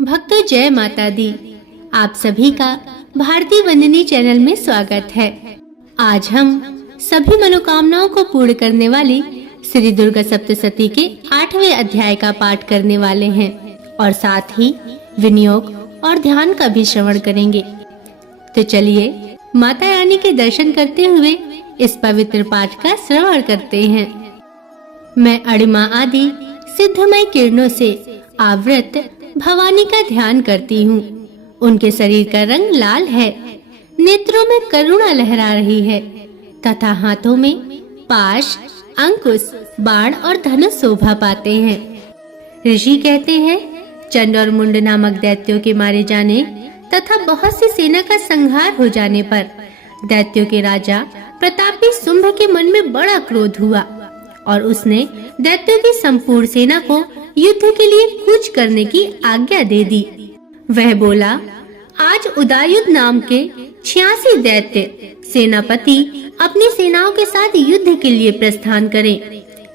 भक्तों जय माता दी। आप सभी का भारतीय वंदनी चैनल में स्वागत है। आज हम सभी मनोकामनाओं को पूर्ण करने वाली श्री दुर्गा सप्तशती के 8वें अध्याय का पाठ करने वाले हैं और साथ ही विनियोग और ध्यान का भी श्रवण करेंगे। तो चलिए माता रानी के दर्शन करते हुए इस पवित्र पाठ का श्रवण करते हैं। मैं अणिमा आदि सिद्धमय किरणों से आवृत भवानी का ध्यान करती हूँ। उनके शरीर का रंग लाल है, नेत्रों में करुणा लहरा रही है तथा हाथों में पाश, अंकुश, बाण और धनुष शोभा पाते हैं। ऋषि कहते हैं चंड और मुंड नामक दैत्यों के मारे जाने तथा बहुत सी सेना का संहार हो जाने पर दैत्यों के राजा प्रतापी शुंभ के मन में बड़ा क्रोध हुआ और उसने दैत्यों की संपूर्ण सेना को युद्ध के लिए कूच करने की आज्ञा दे दी। वह बोला, आज उदायुध नाम के 86 दैत्य सेनापति अपनी सेनाओं के साथ युद्ध के लिए प्रस्थान करें।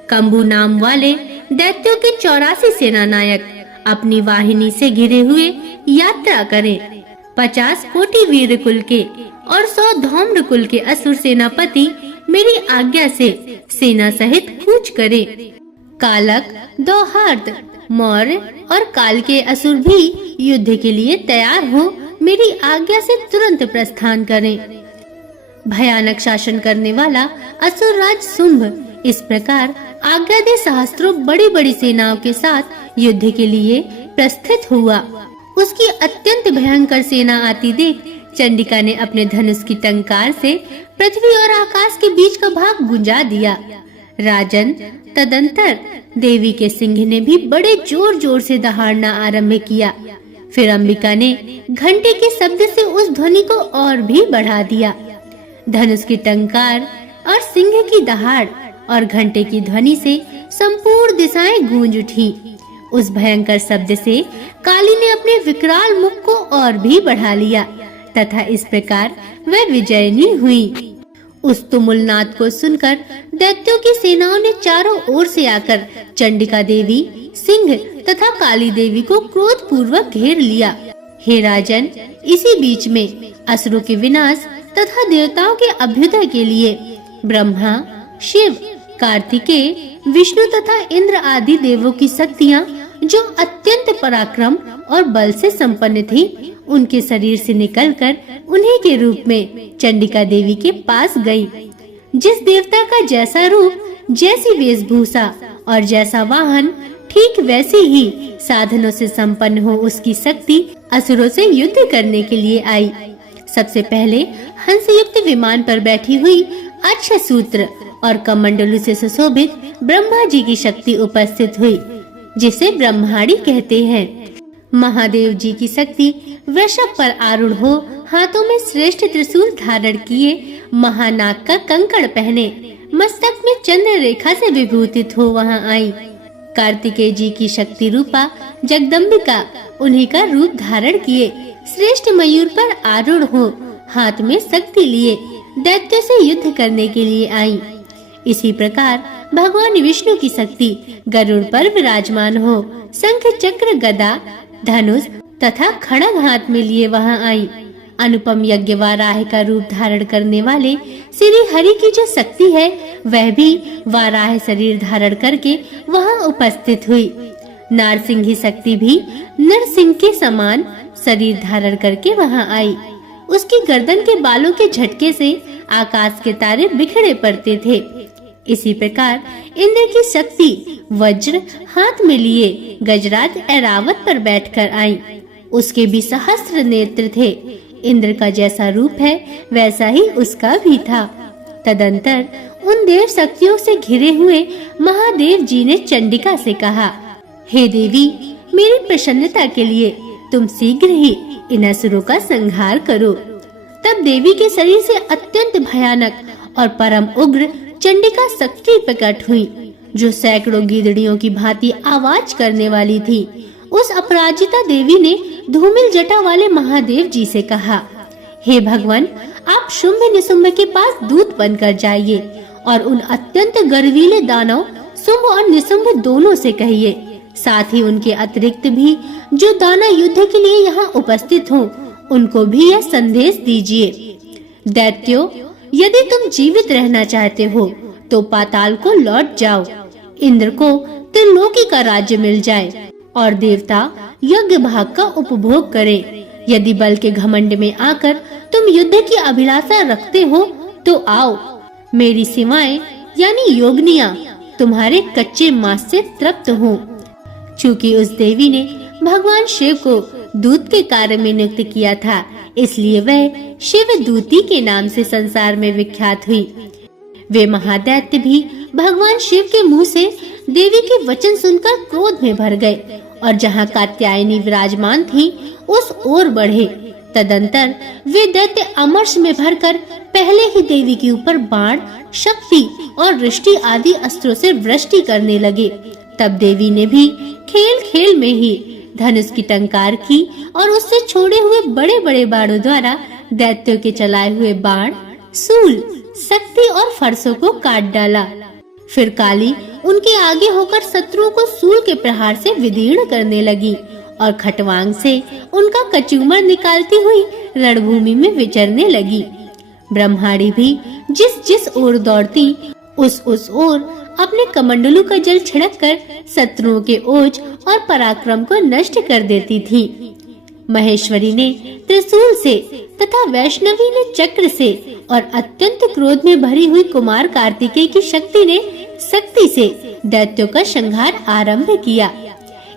कंबू नाम वाले दैत्यों के 84 सेना नायक अपनी वाहिनी से घिरे हुए यात्रा करें। 50 कोटि वीर कुल के और 100 धौम्र कुल के असुर सेनापति मेरी आज्ञा से सेना सहित कूच करें। कालक, दोहार्द, मौर्य और काल के असुर भी युद्ध के लिए तैयार हो मेरी आज्ञा से तुरंत प्रस्थान करें। भयानक शासन करने वाला असुर राज शुंभ इस प्रकार आज्ञा दे सहस्त्रों बड़ी बड़ी सेनाओं के साथ युद्ध के लिए प्रस्थित हुआ। उसकी अत्यंत भयंकर सेना आती देख चंडिका ने अपने धनुष की टंकार से पृथ्वी और आकाश के बीच का भाग गुंजा दिया। राजन, तदंतर देवी के सिंह ने भी बड़े जोर जोर से दहाड़ना आरंभ किया। फिर अंबिका ने घंटे के शब्द से उस ध्वनि को और भी बढ़ा दिया। धनुष की टंकार और सिंह की दहाड़ और घंटे की ध्वनि से संपूर्ण दिशाएं गूंज उठी। उस भयंकर शब्द से काली ने अपने विकराल मुख को और भी बढ़ा लिया तथा इस प्रकार वह विजयनी हुई। उस तुमुलनाद को सुनकर दैत्यों की सेनाओं ने चारों ओर से आकर चंडिका देवी, सिंह तथा काली देवी को क्रोध पूर्वक घेर लिया। हे राजन, इसी बीच में असुरों के विनाश तथा देवताओं के अभ्युदय के लिए ब्रह्मा, शिव, कार्तिकेय, विष्णु तथा इंद्र आदि देवों की शक्तियां जो अत्यंत पराक्रम और बल से संपन्न थी, उनके शरीर से निकलकर उन्हीं के रूप में चंडिका देवी के पास गई। जिस देवता का जैसा रूप, जैसी वेशभूषा और जैसा वाहन, ठीक वैसे ही साधनों से संपन्न हो उसकी शक्ति असुरों से युद्ध करने के लिए आई। सबसे पहले हंस युक्त विमान पर बैठी हुई अक्षसूत्र और कमंडलू से सुशोभित ब्रह्मा जी की शक्ति उपस्थित हुई, जिसे ब्रह्माणी कहते हैं। महादेव जी की शक्ति वृषभ पर आरूढ़ हो हाथों में श्रेष्ठ त्रिशूल धारण किए, महानाग का कंकड़ पहने, मस्तक में चंद्र रेखा से विभूतित हो वहां आई। कार्तिकेय जी की शक्ति रूपा जगदम्बिका उन्हीं का रूप धारण किए श्रेष्ठ मयूर पर आरूढ़ हो हाथ में शक्ति लिए दैत्यों से युद्ध करने के लिए आई। इसी प्रकार भगवान विष्णु की शक्ति गरुड़ पर विराजमान हो शंख, चक्र, गदा, धनुष तथा खड्ग हाथ में लिए वहां आई। अनुपम यज्ञ वाराह का रूप धारण करने वाले श्री हरि की जो शक्ति है, वह भी वाराह शरीर धारण करके वहां उपस्थित हुई। नारसिंह शक्ति भी नरसिंह के समान शरीर धारण करके वहां आई। उसकी गर्दन के बालों के झटके से आकाश के तारे बिखरे पड़ते थे। इसी प्रकार इंद्र की शक्ति वज्र हाथ में लिए गजराज ऐरावत पर बैठकर आई। उसके भी सहस्त्र नेत्र थे। इंद्र का जैसा रूप है वैसा ही उसका भी था। तदंतर उन देव शक्तियों से घिरे हुए महादेव जी ने चंडिका से कहा, हे देवी, मेरी प्रसन्नता के लिए तुम शीघ्र ही इन असुरों का संहार करो। तब देवी के शरीर से अत्यंत भयानक और परम उग्र चंडिका शक्ति प्रकट हुई, जो सैकड़ों गीदड़ियों की भांति आवाज करने वाली थी। उस अपराजिता देवी ने धूमिल जटा वाले महादेव जी से कहा, हे भगवान, आप शुंभ निशुंभ के पास दूत बनकर जाइए और उन अत्यंत गर्वीले दानव शुंभ और निशुंभ दोनों से कहिए साथ ही उनके अतिरिक्त भी जो दानव युद्ध के लिए यहाँ उपस्थित हों, उनको भी यह संदेश दीजिए। दैत्यो, यदि तुम जीवित रहना चाहते हो तो पाताल को लौट जाओ। इंद्र को त्रिलोकी का राज्य मिल जाए और देवता यज्ञ भाग का उपभोग करे। यदि बल के घमंड में आकर तुम युद्ध की अभिलाषा रखते हो तो आओ, मेरी सेवाएं यानी योगनियां तुम्हारे कच्चे मांस से तृप्त हों। चूँकि उस देवी ने भगवान शिव को दूत के कार्य में नियुक्त किया था, इसलिए वह शिव दूती के नाम से संसार में विख्यात हुई। वे महादैत्य भी भगवान शिव के मुंह से देवी के वचन सुनकर क्रोध में भर गए और जहाँ कात्यायनी विराजमान थी उस ओर बढ़े। तदंतर वे दैत्य अमर्ष में भरकर पहले ही देवी के ऊपर बाण, शक्ति और वृष्टि आदि अस्त्रों से वृष्टि करने लगे। तब देवी ने भी खेल खेल में ही धनुष की टंकार की और उससे छोड़े हुए बड़े बड़े बाणों द्वारा दैत्यों के चलाए हुए बाण, सूल, शक्ति और फरसों को काट डाला। फिर काली उनके आगे होकर शत्रुओं को सूल के प्रहार से विदीर्ण करने लगी और खटवांग से उनका कचूमर निकालती हुई रणभूमि में विचरने लगी। ब्रह्माणी भी जिस जिस ओर दौड़ती उस ओर अपने कमंडलू का जल छिड़ककर शत्रुओं के ओज और पराक्रम को नष्ट कर देती थी। महेश्वरी ने त्रिशूल से तथा वैष्णवी ने चक्र से और अत्यंत क्रोध में भरी हुई कुमार कार्तिकेय की शक्ति से दैत्यों का संहार आरंभ किया।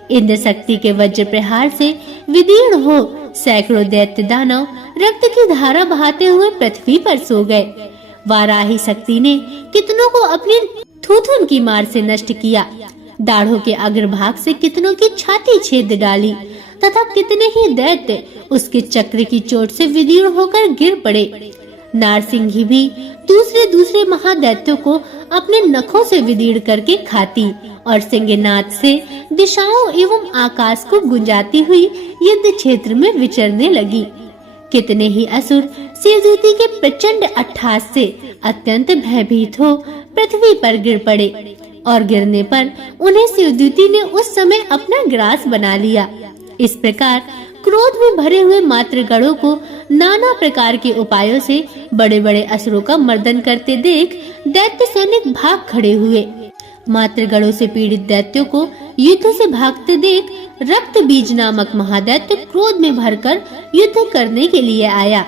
इंद्र शक्ति के वज्र प्रहार से विदीर्ण हो सैकड़ों दैत्य दानव रक्त की धारा बहाते हुए पृथ्वी पर सो गए। वाराही शक्ति ने कितनों को अपनी थूथुन की मार से नष्ट किया, दाढ़ों के अग्रभाग से कितनों की छाती छेद डाली तथा कितने ही दैत्य उसके चक्र की चोट से विदीर्ण होकर गिर पड़े। नारसिंही भी दूसरे महादैत्यों को अपने नखों से विदीर्ण करके खाती और सिंहनाद से दिशाओं एवं आकाश को गुंजाती हुई युद्ध क्षेत्र में विचरने लगी। कितने ही असुर शिवदूती के प्रचंड अट्टहास से अत्यंत भयभीत हो पृथ्वी पर गिर पड़े और गिरने पर उन्हें शिवदूती ने उस समय अपना ग्रास बना लिया। इस प्रकार क्रोध में भरे हुए मातृगणों को नाना प्रकार के उपायों से बड़े बड़े असुरों का मर्दन करते देख दैत्य सैनिक भाग खड़े हुए। मातृगणों से पीड़ित दैत्यों को युद्ध से भागते देख रक्त बीज नामक महादैत्य क्रोध में भरकर युद्ध करने के लिए आया।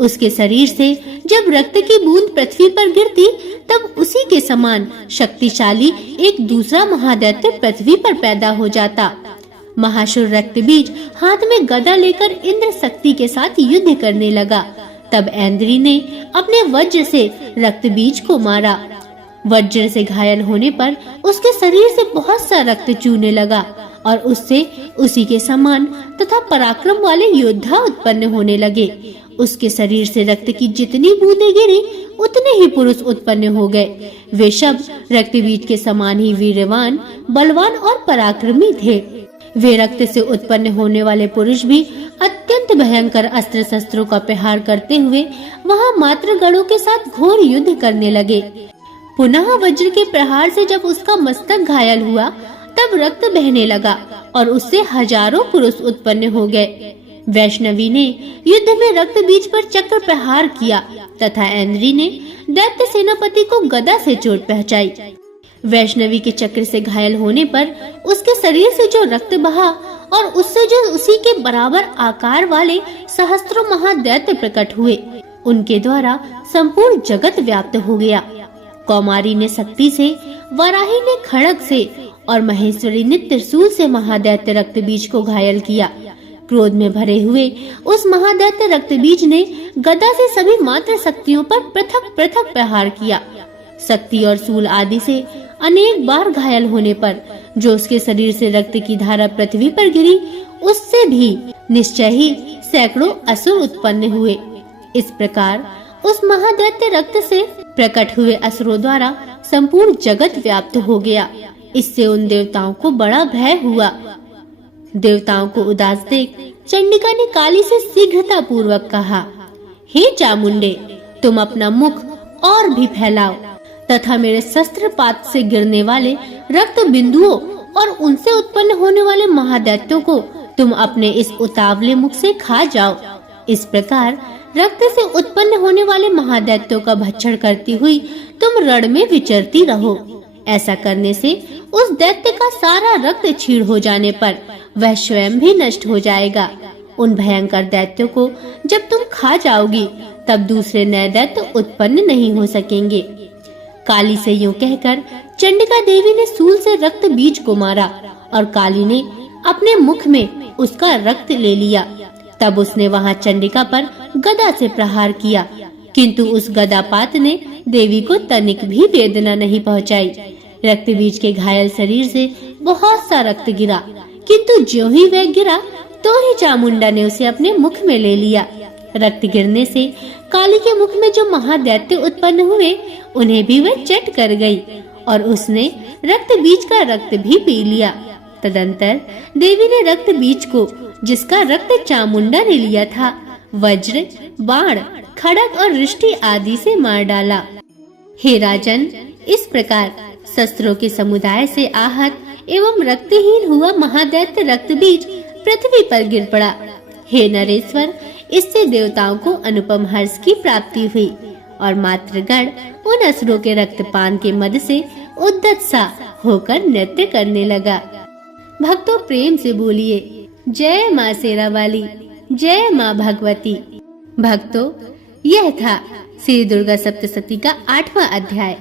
उसके शरीर से जब रक्त की बूंद पृथ्वी पर गिरती तब उसी के समान शक्तिशाली एक दूसरा महादैत्य पृथ्वी पर पैदा हो जाता। महाशुर रक्तबीज हाथ में गदा लेकर इंद्र शक्ति के साथ युद्ध करने लगा। तब ऐन्द्री ने अपने वज्र से रक्तबीज को मारा। वज्र से घायल होने पर उसके शरीर से बहुत सा रक्त चूने लगा और उससे उसी के समान तथा पराक्रम वाले योद्धा उत्पन्न होने लगे। उसके शरीर से रक्त की जितनी बूंदें गिरी उतने ही पुरुष उत्पन्न हो गए। वे सब रक्तबीज के समान ही वीरवान, बलवान और पराक्रमी थे। वे रक्त से उत्पन्न होने वाले पुरुष भी अत्यंत भयंकर अस्त्र शस्त्रों का प्रहार करते हुए वहां मातृगणों के साथ घोर युद्ध करने लगे। पुनः वज्र के प्रहार से जब उसका मस्तक घायल हुआ तब रक्त बहने लगा और उससे हजारों पुरुष उत्पन्न हो गए। वैष्णवी ने युद्ध में रक्त बीज पर चक्र प्रहार किया तथा ऐन्द्री ने दैत्य सेनापति को गदा से चोट पहुंचाई। वैष्णवी के चक्र से घायल होने पर उसके शरीर से जो रक्त बहा और उससे जो उसी के बराबर आकार वाले सहस्त्रों महादैत्य प्रकट हुए, उनके द्वारा संपूर्ण जगत व्याप्त हो गया। कौमारी ने शक्ति से, वराही ने खड़ग से और महेश्वरी ने त्रिशूल से महादैत्य रक्तबीज को घायल किया। क्रोध में भरे हुए उस महादैत्य रक्तबीज ने गदा से सभी मात्र शक्तियों पर पृथक पृथक प्रहार किया। शक्ति और सूल आदि से अनेक बार घायल होने पर जो उसके शरीर से रक्त की धारा पृथ्वी पर गिरी, उससे भी निश्चय ही सैकड़ों असुर उत्पन्न हुए। इस प्रकार उस महादैत्य रक्त से प्रकट हुए असुरों द्वारा संपूर्ण जगत व्याप्त हो गया। इससे उन देवताओं को बड़ा भय हुआ। देवताओं को उदास देख चंडिका ने काली से शीघ्रता पूर्वक कहा, हे चामुंडे, तुम अपना मुख और भी फैलाओ तथा मेरे शस्त्रपात से गिरने वाले रक्त बिंदुओं और उनसे उत्पन्न होने वाले महादैत्यों को तुम अपने इस उतावले मुख से खा जाओ। इस प्रकार रक्त से उत्पन्न होने वाले महादैत्यों का भक्षण करती हुई तुम रण में विचरती रहो। ऐसा करने से उस दैत्य का सारा रक्त छीड़ हो जाने पर वह स्वयं भी नष्ट हो जाएगा। उन भयंकर दैत्यों को जब तुम खा जाओगी तब दूसरे नए दैत्य उत्पन्न नहीं हो सकेंगे। काली से यूं कहकर चंडिका देवी ने सूल से रक्त बीज को मारा और काली ने अपने मुख में उसका रक्त ले लिया। तब उसने वहां चंडिका पर गदा से प्रहार किया, किंतु उस गदापात ने देवी को तनिक भी वेदना नहीं पहुंचाई। रक्त बीज के घायल शरीर से बहुत सा रक्त गिरा, किंतु ज्यों ही वह गिरा तो ही चामुंडा ने उसे अपने मुख में ले लिया। रक्त गिरने से काली के मुख में जो महादैत्य उत्पन्न हुए उन्हें भी वह चट कर गई और उसने रक्त बीज का रक्त भी पी लिया। तदंतर देवी ने रक्त बीज को, जिसका रक्त चामुंडा ने लिया था, वज्र, बाण, खड़ग और रिष्टि आदि से मार डाला। हे राजन, इस प्रकार शस्त्रों के समुदाय से आहत एवं रक्तहीन हुआ महादैत्य रक्त बीज पृथ्वी पर गिर पड़ा। हे नरेश्वर, इससे देवताओं को अनुपम हर्ष की प्राप्ति हुई और मातृगण उन असुरों के रक्तपान के मद से उद्यत सा होकर नृत्य करने लगा। भक्तों, प्रेम से बोलिए जय माँ शेरा वाली, जय माँ भगवती। भक्तों, यह था श्री दुर्गा सप्तशती का 8वां अध्याय।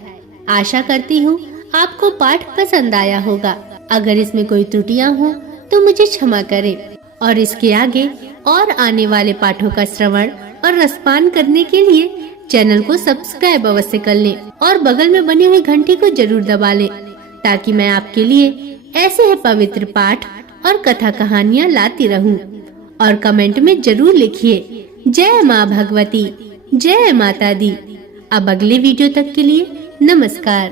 आशा करती हूँ आपको पाठ पसंद आया होगा। अगर इसमें कोई त्रुटियां हो तो मुझे क्षमा करें और इसके आगे और आने वाले पाठों का श्रवण और रसपान करने के लिए चैनल को सब्सक्राइब अवश्य कर लें और बगल में बनी हुई घंटी को जरूर दबा लें, ताकि मैं आपके लिए ऐसे ही पवित्र पाठ और कथा कहानियाँ लाती रहूं। और कमेंट में जरूर लिखिए जय माँ भगवती, जय माता दी। अब अगले वीडियो तक के लिए नमस्कार।